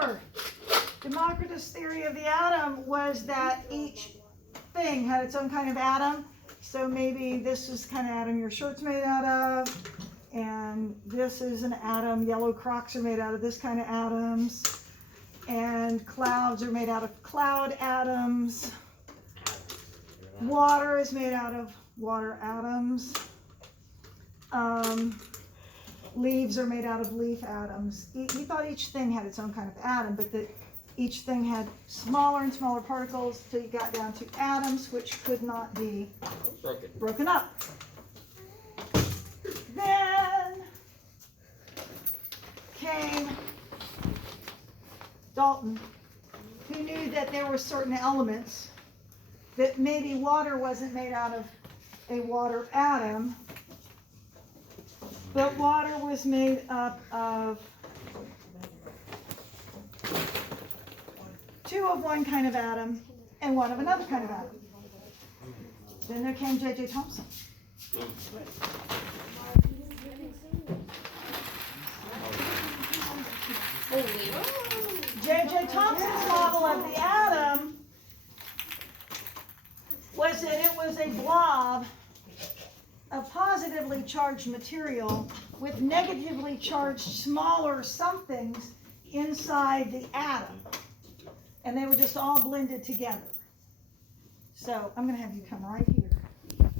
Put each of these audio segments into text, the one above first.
remember, Democritus' theory of the atom was that each thing had its own kind of atom. So maybe this is the kind of atom your shirt's made out of, and this is an atom. Yellow Crocs are made out of this kind of atoms, and clouds are made out of cloud atoms. Water is made out of water atoms. Leaves are made out of leaf atoms. He thought each thing had its own kind of atom, but that each thing had smaller and smaller particles till you got down to atoms, which could not be broken up. Then came Dalton, who knew that there were certain elements that maybe water wasn't made out of a water atom, but water was made up of two of one kind of atom and one of another kind of atom. Then there came J.J. Thomson. J.J. Thomson's model of the atom was that it was a blob of positively charged material with negatively charged smaller somethings inside the atom. And they were just all blended together. So I'm going to have you come right here.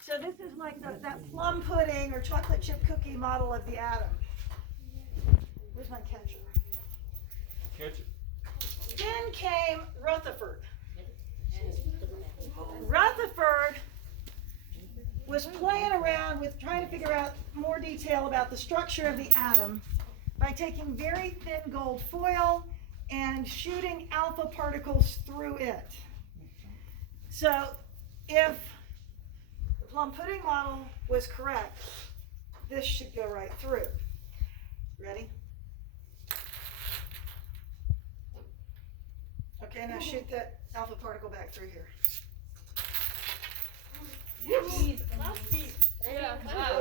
So this is like that plum pudding or chocolate chip cookie model of the atom. Where's my catcher? Catch it. Then came Rutherford. Rutherford was playing around with trying to figure out more detail about the structure of the atom by taking very thin gold foil and shooting alpha particles through it. So if the plum pudding model was correct, this should go right through. Ready? Okay, now shoot that alpha particle back through here.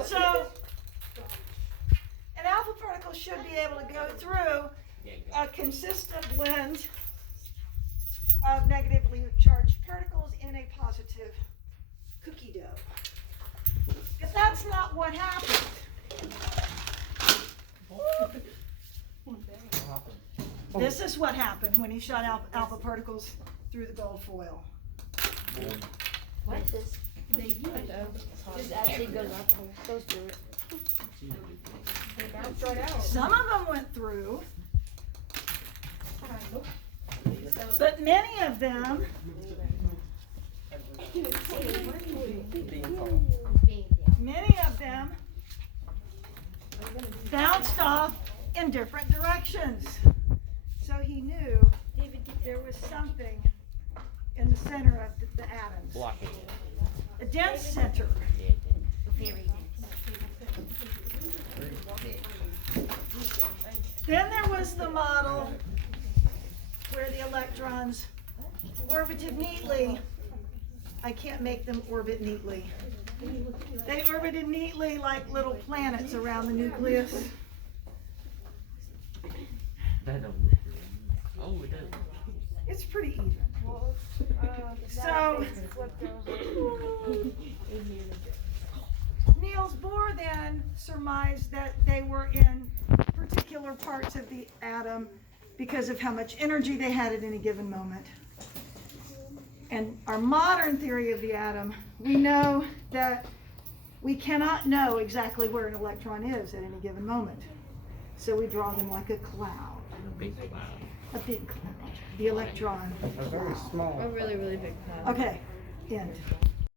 So an alpha particle should be able to go through a consistent blend of negatively charged particles in a positive cookie dough. If that's not what happened, this is what happened when he shot alpha particles through the gold foil. What is this? This actually goes through it. They bounce right out. Some of them went through, but many of them bounced off in different directions. So he knew there was something in the center of the atoms. Blocking. A dense center. Very Then there was the model where the electrons orbited neatly. I can't make them orbit neatly. They orbited neatly like little planets around the nucleus. That don't. Oh, it does. It's pretty even. So Niels Bohr then surmised that they were in particular parts of the atom because of how much energy they had at any given moment. And our modern theory of the atom, we know that we cannot know exactly where an electron is at any given moment. So we draw them like a cloud. A big cloud. A big cloud. The electron. A very small. A really, really big cloud. Okay, end.